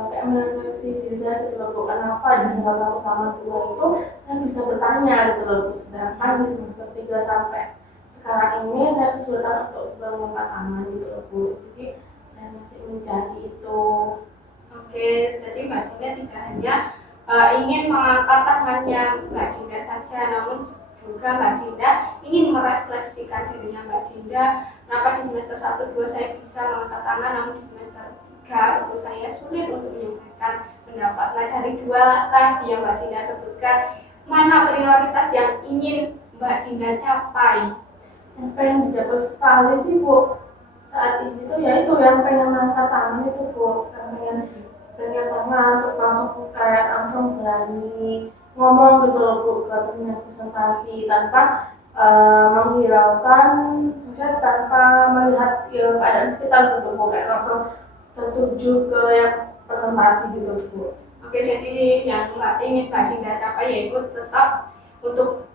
kayak merefleksi diri saya gitu loh Bu, kenapa di semester 1 sama 2 itu saya bisa bertanya gitu loh Bu, sedangkan di semester 3 sampai sekarang ini saya kesulitan untuk mengangkat tangan gitu loh Bu, jadi saya masih mencari itu. Oke, jadi Mbak Dinda tidak hanya ingin mengangkat tangannya Mbak Dinda saja, namun juga Mbak Dinda ingin merefleksikan dirinya Mbak Dinda. Kenapa di semester 1-2 saya bisa mengangkat tangan, namun di semester 3 itu saya sulit untuk menyampaikan pendapat. Nah, dari dua tadi yang Mbak Dinda sebutkan, mana prioritas yang ingin Mbak Dinda capai? Yang pengen dicapai sekali sih Bu saat ini tuh ya itu yang pengen mengangkat tangan itu Bu, pengen tangan terus langsung berani ngomong gitu loh Bu ke teman presentasi tanpa menghiraukan, misalnya tanpa melihat keadaan sekitar gitu Bu, kayak langsung tertuju ke yang presentasi gitu Bu. Oke, jadi yang ingin Mbak Dinda capai yaitu tetap untuk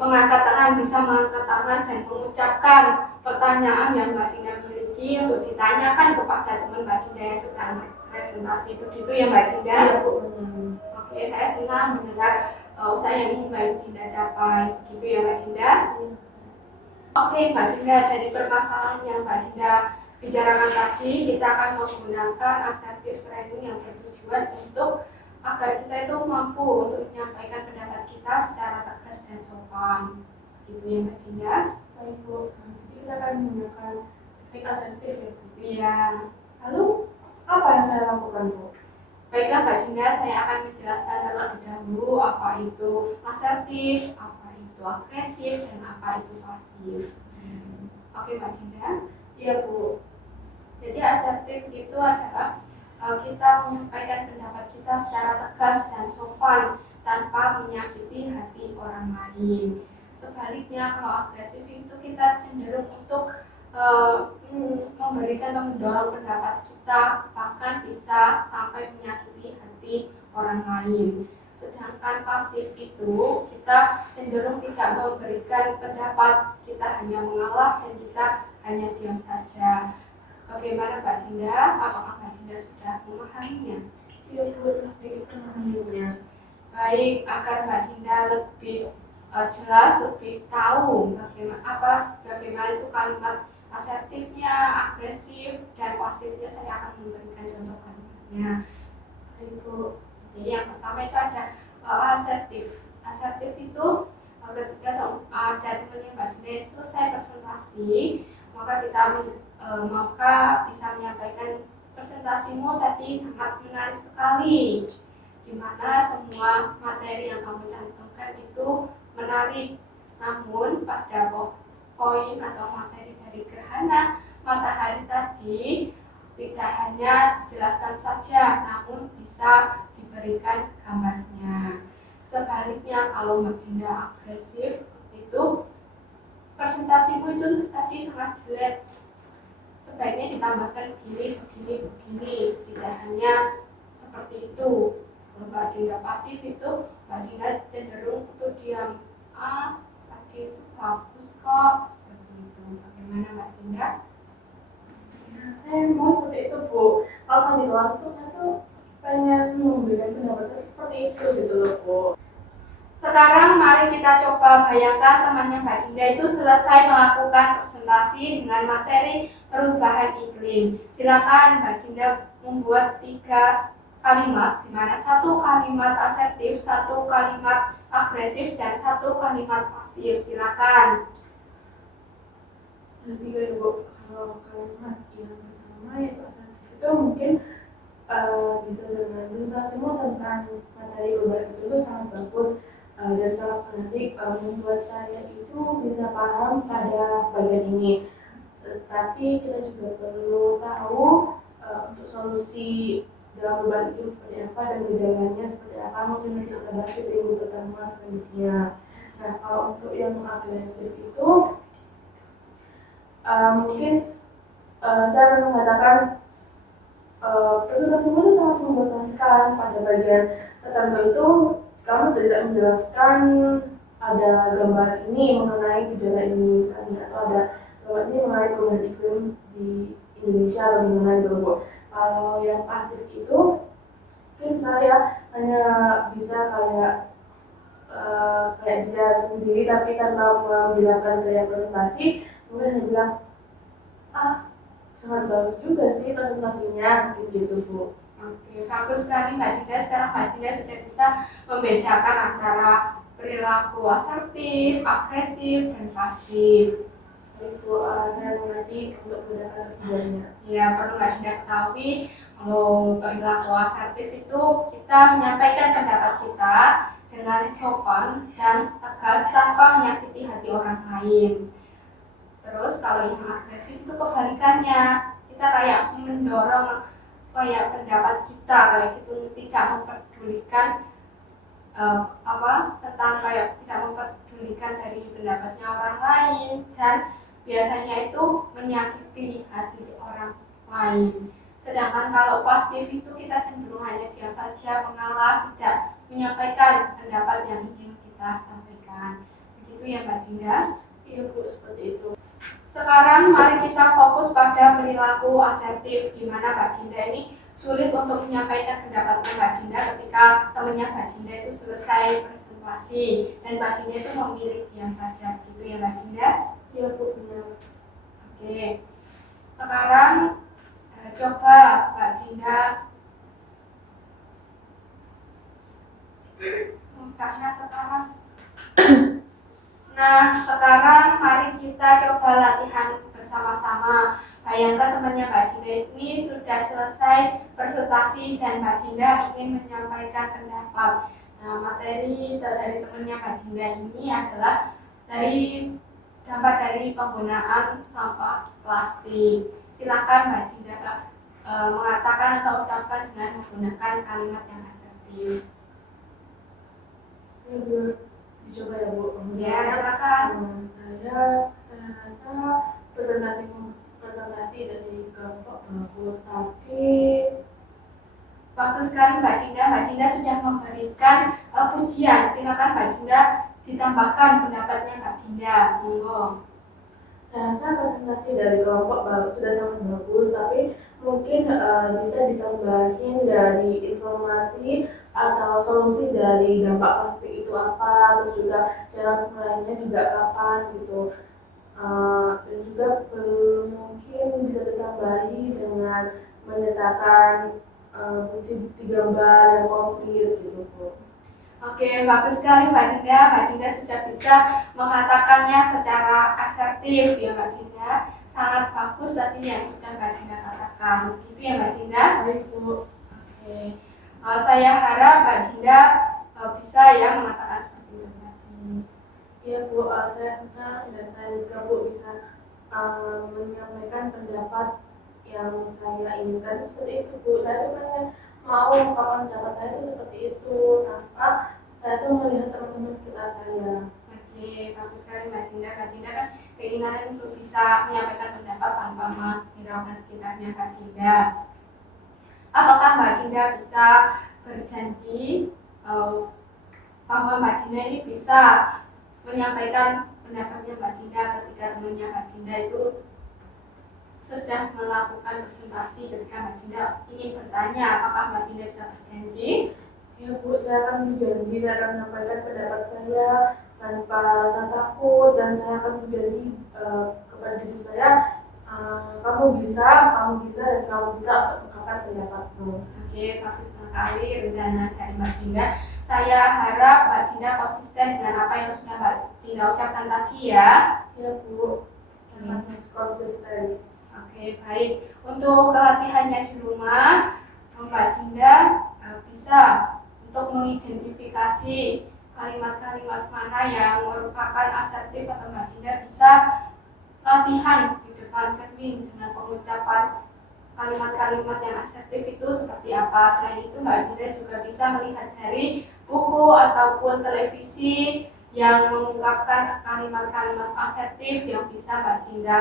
mengangkat tangan, bisa mengangkat tangan dan mengucapkan pertanyaan yang Mbak Dinda miliki untuk ditanyakan kepada teman Mbak Dinda yang sedang presentasi. Begitu ya Mbak Dinda? Iya Bu. Oke, saya senang mendengar usaha yang ingin Mbak Dinda capai. Begitu ya Mbak Dinda? Oke Mbak Dinda, dari permasalahan yang Mbak Dinda bicarakan tadi, kita akan menggunakan assertive framing yang bertujuan untuk agar kita itu mampu untuk menyampaikan pendapat kita secara tegas dan sopan. Gitu ya Mbak Dinda? Baik Bu, jadi kita akan menggunakan teknik asertif ya Bu. Iya. Lalu apa yang saya lakukan Bu? Baiklah Mbak Dinda, saya akan menjelaskan terlebih dahulu apa itu asertif, apa itu agresif, dan apa itu pasif. Oke Mbak Dinda? Iya Bu. Jadi asertif itu adalah kita menyampaikan pendapat kita secara tegas dan sopan tanpa menyakiti hati orang lain. Sebaliknya kalau agresif itu kita cenderung untuk memberikan atau mendorong pendapat kita, bahkan bisa sampai menyakiti hati orang lain. Sedangkan pasif itu kita cenderung tidak memberikan pendapat, kita hanya mengalah dan kita hanya diam saja. Bagaimana Mbak Dinda? Apakah Mbak Dinda sudah memahaminya? Iya Bu, saya sedikit memahaminya. Baik, agar Mbak Dinda lebih jelas, lebih tahu bagaimana itu kalimat asertifnya, agresif, dan pasifnya, saya akan memberikan contoh kalimatnya. Baik Bu. Jadi yang pertama itu ada asertif. Asertif itu ketika ada temannya Mbak Dinda selesai presentasi, maka bisa menyampaikan presentasimu tadi sangat menarik sekali, di mana semua materi yang kamu cantumkan itu menarik. Namun pada poin atau materi dari gerhana matahari tadi tidak hanya dijelaskan saja, namun bisa diberikan gambarnya. Sebaliknya kalau Mbak Dinda agresif itu presentasimu itu tadi sangat jelek, sebaiknya ditambahkan begini, tidak hanya seperti itu. Kalau Mbak Dinda pasif itu Mbak Dinda cenderung untuk diam, tadi itu bagus kok, seperti itu. Bagaimana Mbak Dinda? Mau seperti itu Bu. Kalau tadi kelas tuh saya tuh pengen memberikan pendapat saya seperti itu gitu loh Bu. Sekarang mari kita coba bayangkan temannya Mbak Dinda itu selesai melakukan presentasi dengan materi perubahan iklim. Silakan Mbak Dinda membuat 3 kalimat, di mana 1 kalimat asertif, 1 kalimat agresif, dan 1 kalimat pasif. Silakan. Ada 3 dulu. Kalau kalimat yang pertama yaitu asertif itu mungkin bisa dengan presentasimu tentang materi perubahan itu sangat bagus dan sangat menarik, membuat saya itu bisa paham pada bagian ini. Tapi kita juga perlu tahu untuk solusi dalam perubahan itu seperti apa dan gejalanya seperti apa, mungkin bisa kita bahas di minggu pertemuan selanjutnya. Nah, kalau untuk yang agresif itu mungkin saya akan mengatakan presentasimu itu sangat membosankan. Pada bagian tertentu itu kamu tidak menjelaskan ada gambar ini mengenai gejala ini misalnya, atau ada gambar ini mengenai perubahan iklim di Indonesia atau mengenai global. Kalau yang pasif itu mungkin saya hanya bisa kayak bicara sendiri, tapi tanpa membilangkan kayak presentasi, mungkin hanya bilang sangat bagus juga sih presentasinya gitu Bu. Oke, bagus sekali Mbak Dinda. Sekarang Mbak Dinda sudah bisa membedakan antara perilaku asertif, agresif, dan pasif. Itu saya mengerti untuk membedakan keduanya. Ya, perlu Mbak Dinda ketahui kalau perilaku asertif itu kita menyampaikan pendapat kita dengan sopan dan tegas tanpa menyakiti hati orang lain. Terus kalau yang agresif itu kebalikannya, kita kayak mendorong kayak pendapat kita kayak gitu, tidak mempedulikan tentang kayak tidak mempedulikan dari pendapatnya orang lain, dan biasanya itu menyakiti hati orang lain. Sedangkan kalau pasif itu kita cenderung hanya diam saja, mengalah, tidak menyampaikan pendapat yang ingin kita sampaikan. Begitu ya Mbak Dinda? Iya Bu, seperti itu. Sekarang mari kita fokus pada perilaku asertif, di mana Mbak Dinda ini sulit untuk menyampaikan pendapatnya Mbak Dinda ketika temannya Mbak Dinda itu selesai presentasi dan Mbak Dinda itu memilih diam saja, gitu ya Mbak Dinda? Iya Bu, benar. Oke, sekarang coba Mbak Dinda karena sekarang Nah, sekarang mari kita coba latihan bersama-sama. Bayangkan temannya Mbak Dinda ini sudah selesai presentasi dan Mbak Dinda ingin menyampaikan pendapat. Nah, materi dari temannya Mbak Dinda ini adalah dampak dari penggunaan sampah plastik. Silakan Mbak Dinda mengatakan atau ucapkan dengan menggunakan kalimat yang asertif. Saya belum dicoba ya Bu. Ya, silakan. Saya rasa presentasi dari kelompok bagus, tapi bagus sekali Mbak Dinda. Mbak Dinda sudah memberikan pujian. Silakan Mbak Dinda ditambahkan pendapatnya Mbak Dinda. Monggo. Saya rasa presentasi dari kelompok sudah sangat bagus, tapi mungkin bisa ditambahin dari informasi atau solusi dari dampak plastik itu apa, terus juga cara pengolahannya juga kapan gitu. Dan juga mungkin bisa ditambahi dengan menyertakan bukti-bukti gambar yang konkret gitu Bu. Oke, bagus sekali Mbak Dinda. Mbak Dinda sudah bisa mengatakannya secara asertif ya Mbak Dinda. Sangat bagus tadi yang sudah Mbak Dinda katakan. Begitu ya Mbak Dinda? Baik Bu. Oke. Saya harap Mbak Dinda bisa ya mengatakan seperti itu tadi. Iya Bu, saya senang dan saya juga Bu bisa menyampaikan pendapat yang saya inginkan seperti itu Bu. Saya tuh pengen mau mengungkapkan pendapat saya itu seperti itu tanpa saya tuh melihat teman-teman sekitar saya. Oke, bagus sekali Mbak Dinda. Mbak Dinda kan keinginan untuk bisa menyampaikan pendapat tanpa menghiraukan sekitarnya Mbak Dinda. Apakah Mbak Dinda bisa berjanji bahwa Mbak Dinda ini bisa menyampaikan pendapatnya Mbak Dinda ketika temannya Mbak Dinda itu sudah melakukan presentasi, ketika Mbak Dinda ingin bertanya, apakah Mbak Dinda bisa berjanji? Ya Bu, saya akan berjanji, saya akan menyampaikan pendapat saya tanpa rasa takut, dan saya akan berjanji kepada diri saya, kamu bisa, dan kamu bisa untuk mengungkapkan pendapatmu. Oke, bagus sekali rencana dari Mbak Dinda. Saya harap Mbak Dinda konsisten dengan apa yang sudah Mbak Dinda ucapkan tadi ya. Ya Bu, harus konsisten. Oke, baik. Untuk latihannya di rumah, Mbak Dinda bisa untuk mengidentifikasi kalimat-kalimat mana yang merupakan asertif, atau Mbak Dinda bisa latihan di depan cermin dengan pengucapan kalimat-kalimat yang asertif itu seperti apa. Selain itu, Mbak Dinda juga bisa melihat dari buku ataupun televisi yang mengungkapkan kalimat-kalimat asertif yang bisa Mbak Dinda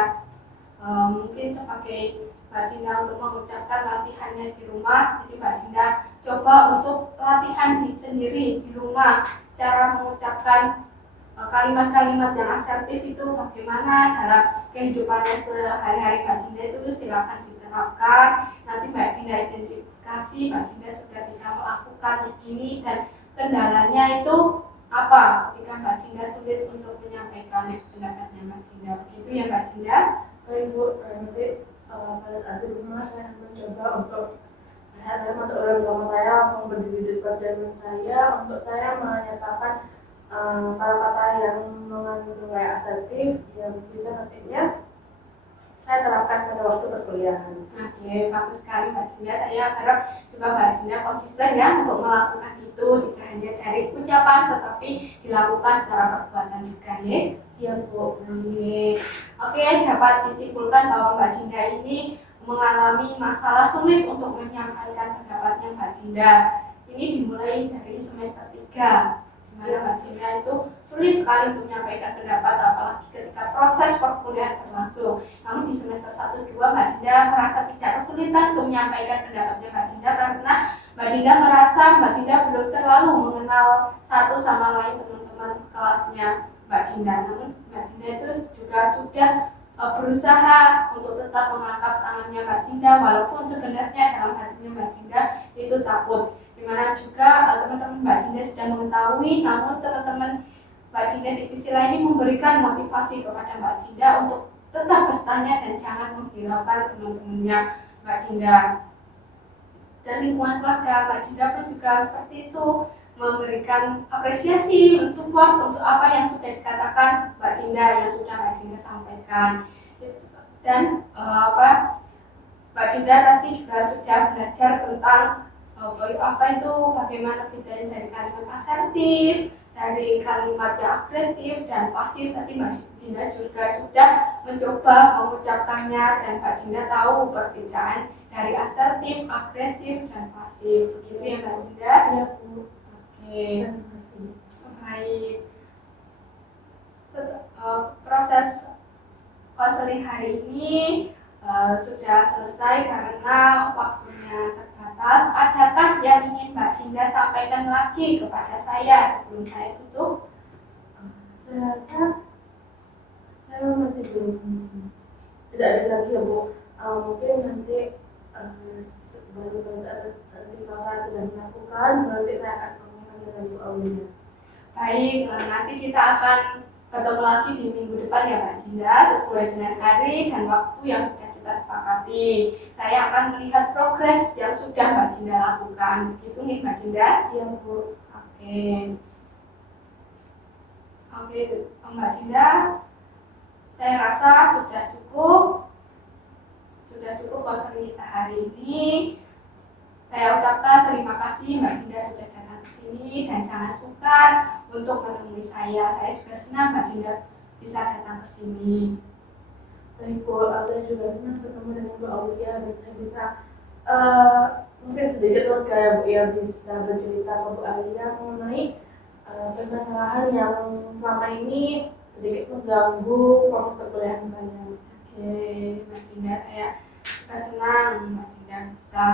mungkin sebagai Mbak Dinda untuk mengucapkan latihannya di rumah. Jadi Mbak Dinda coba untuk latihan sendiri di rumah cara mengucapkan kalimat-kalimat yang asertif itu bagaimana dalam kehidupannya sehari-hari Mbak Dinda. Itu silakan diterapkan. Nanti Mbak Dinda identifikasi Mbak Dinda sudah bisa melakukan ini dan kendalanya itu apa ketika Mbak Dinda sulit untuk menyampaikan pendapatnya Mbak Dinda. Begitu ya Mbak Dinda. Baik Bu, nanti pada saat di rumah saya akan mencoba untuk saya masuk dalam kamar saya, langsung berdiri di depan cermin saya untuk saya menyatakan kata-kata yang mengandung kayak asertif yang bisa nantinya saya terapkan pada waktu perkuliahan. Oke, bagus sekali Mbak Dinda. Saya harap juga Mbak Dinda konsisten ya untuk melakukan itu, tidak hanya dari ucapan tetapi dilakukan secara perbuatan juga ya. Iya Bu. Oke, dapat disimpulkan bahwa Mbak Dinda ini mengalami masalah sulit untuk menyampaikan pendapatnya Mbak Dinda. Ini dimulai dari semester 3. Dimana Mbak Dinda itu sulit sekali untuk menyampaikan pendapat, apalagi ketika proses perkuliahan berlangsung. Namun di semester 1-2 Mbak Dinda merasa tidak kesulitan untuk menyampaikan pendapatnya Mbak Dinda, karena Mbak Dinda merasa Mbak Dinda belum terlalu mengenal satu sama lain teman-teman kelasnya Mbak Dinda. Namun Mbak Dinda itu juga sudah berusaha untuk tetap mengangkat tangannya Mbak Dinda, walaupun sebenarnya dalam hatinya Mbak Dinda itu takut. Dimana juga teman-teman Mbak Dinda sudah mengetahui, namun teman-teman Mbak Dinda di sisi lain memberikan motivasi kepada Mbak Dinda untuk tetap bertanya dan jangan menghiraukan teman-temannya Mbak Dinda. Dan lingkungan keluarga Mbak Dinda pun juga seperti itu, memberikan apresiasi, mensupport untuk apa yang sudah dikatakan Mbak Dinda, yang sudah Mbak Dinda sampaikan. Dan Mbak Dinda tadi juga sudah belajar tentang apa itu, bagaimana bedanya dari kalimat asertif, dari kalimat yang agresif dan pasif. Tadi Mbak Dinda juga sudah mencoba mengucapkannya dan Mbak Dinda tahu perbedaan dari asertif, agresif, dan pasif. Begitu ya Mbak Dinda? Iya Bu. Oke, baik. Proses konseling hari ini sudah selesai karena waktunya terbatas. Adakah yang ingin Mbak Dinda sampaikan lagi kepada saya sebelum saya tutup? Saya rasa saya masih belum, tidak ada lagi ya Bu. Mungkin nanti baru pada saat nanti kalau saya sudah melakukan, nanti saya akan mengumumkan dengan Bu Aulia. Baik, nanti kita akan ketemu lagi di minggu depan ya Mbak Dinda, sesuai dengan hari dan waktu yang sudah kita sepakati. Saya akan melihat progres yang sudah Mbak Dinda lakukan. Begitu nih Mbak Dinda? Iya Bu. Oke, Mbak Dinda, saya rasa sudah cukup konseling kita hari ini. Saya ucapkan terima kasih Mbak Dinda sudah datang ke sini, dan jangan sungkan untuk menemui saya. Saya juga senang Mbak Dinda bisa datang ke sini. Baik Bu, saya juga senang bertemu dengan Bu Aulia, dan saya bisa mungkin sedikit lega ya Bu ya, bisa bercerita ke Bu Aulia mengenai permasalahan yang selama ini sedikit mengganggu proses perkuliahan saya. Oke, Mbak Dinda, saya juga senang Mbak Dinda bisa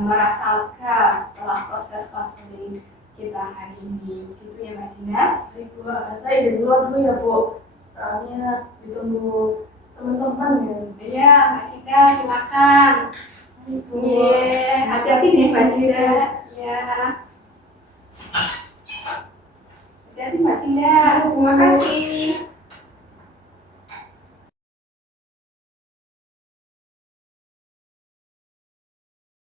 merasa lega setelah proses konseling kita hari ini. Gitu ya Mbak Dinda? Baik Bu, saya izin keluar dulu ya Bu, soalnya ditunggu teman-teman ya. Iya Mbak Dinda, silakan. Baik Bu. Hati-hati nih Mbak Dinda. Ya. Jadi Mbak Dinda, terima kasih.